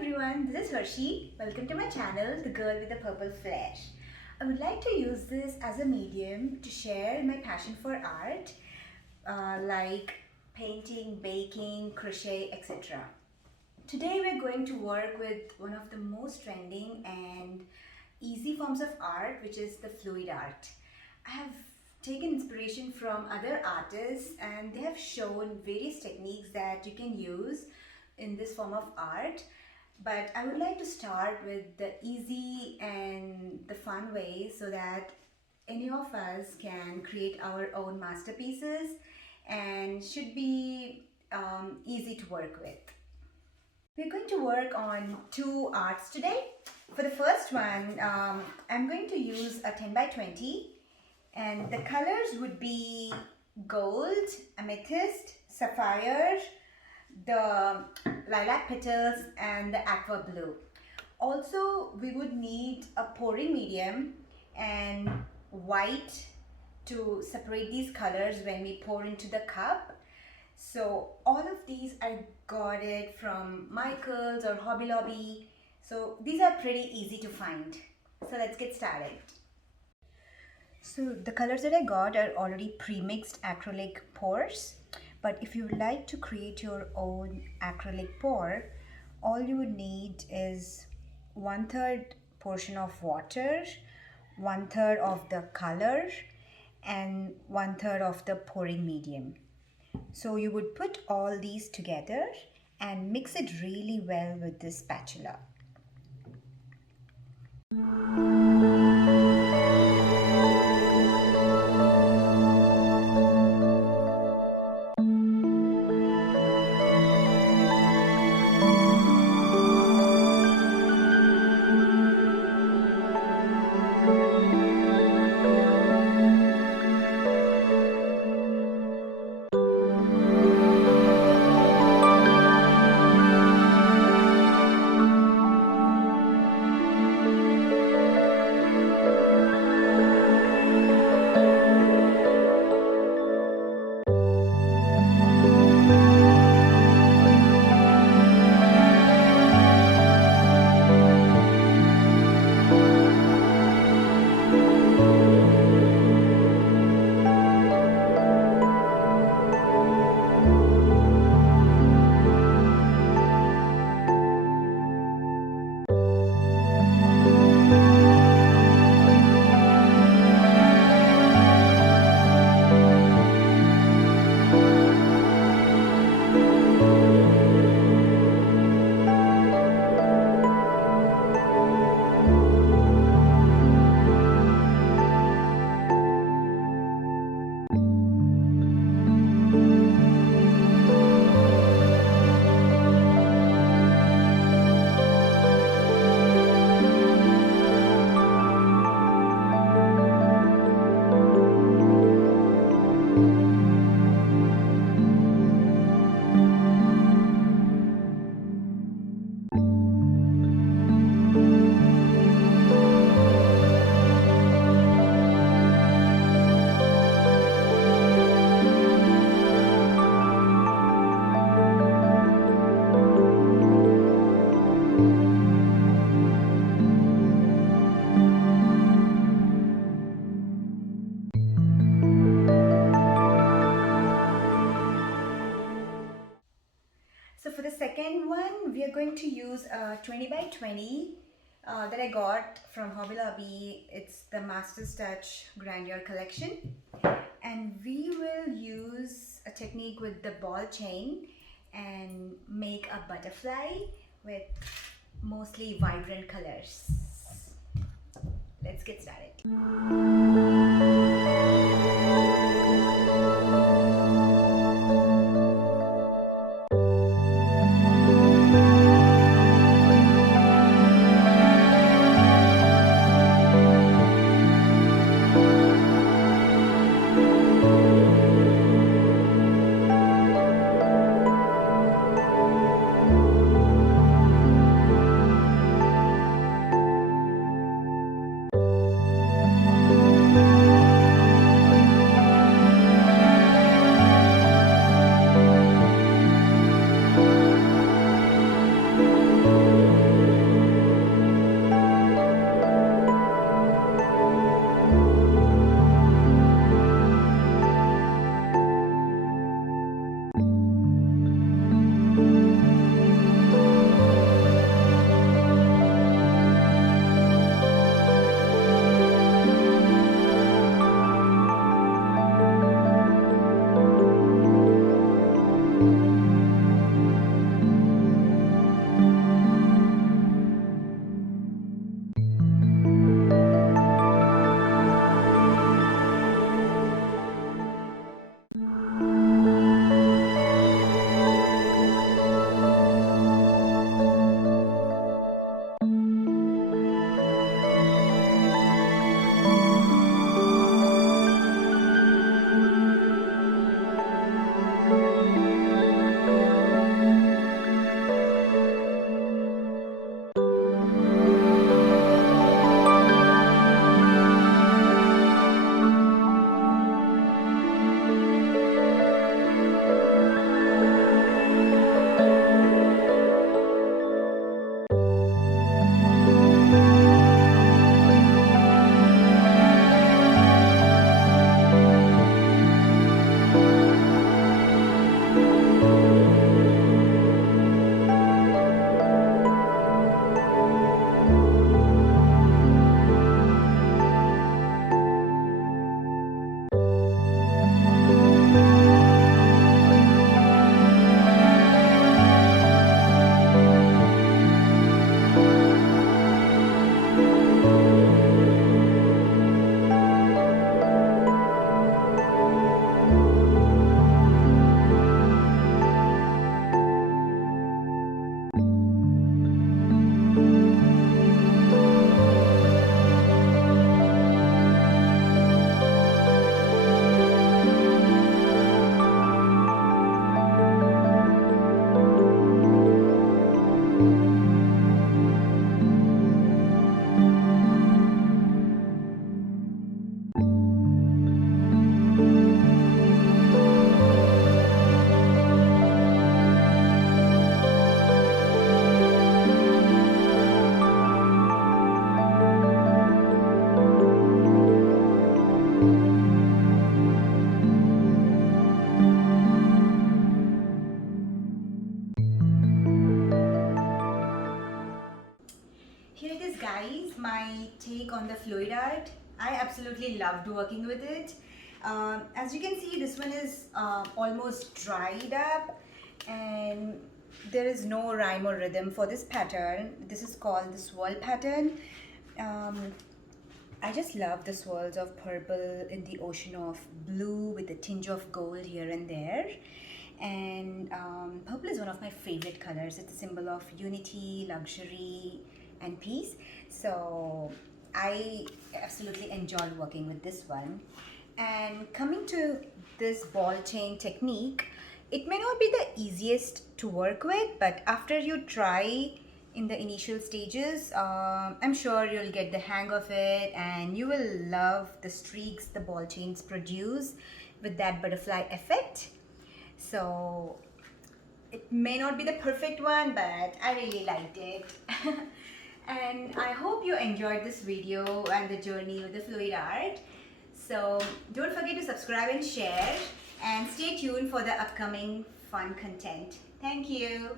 everyone, this is Hershey. Welcome to my channel, The Girl with the Purple Flash. I would like to use this as a medium to share my passion for art, like painting, baking, crochet, etc. Today we're going to work with one of the most trending and easy forms of art, which is the fluid art. I have taken inspiration from other artists and they have shown various techniques that you can use in this form of art, but I would like to start with the easy and the fun way so that any of us can create our own masterpieces and should be easy to work with. We're going to work on two arts today. For the first one, I'm going to use a 10 by 20 and the colors would be gold, amethyst, sapphire, the lilac petals and the aqua blue. Also, we would need a pouring medium and white to separate these colors when we pour into the cup. So all of these I got it from Michaels or Hobby Lobby. So these are pretty easy to find. So let's get started. So the colors that I got are already pre-mixed acrylic pours. But if you would like to create your own acrylic pour, all you would need is 1/3 portion of water, 1/3 of the color, and 1/3 of the pouring medium. So you would put all these together and mix it really well with this spatula. So for the second one, we are going to use a 20 by 20 that I got from Hobby Lobby. It's the Master's Touch Grandeur collection. And we will use a technique with the ball chain and make a butterfly with mostly vibrant colors. Let's get started. Here it is, guys, my take on the fluid art. I absolutely loved working with it. As you can see, this one is almost dried up, and there is no rhyme or rhythm for this pattern. This is called the swirl pattern. I just love the swirls of purple in the ocean of blue with a tinge of gold here and there. And purple is one of my favorite colors. It's a symbol of unity, luxury, and peace. So I absolutely enjoyed working with this one. And coming to this ball chain technique, it may not be the easiest to work with, but after you try in the initial stages, I'm sure you'll get the hang of it, and you will love the streaks the ball chains produce with that butterfly effect. So it may not be the perfect one, but I really liked it. And I hope you enjoyed this video and the journey with the fluid art. So don't forget to subscribe and share, and stay tuned for the upcoming fun content. Thank you.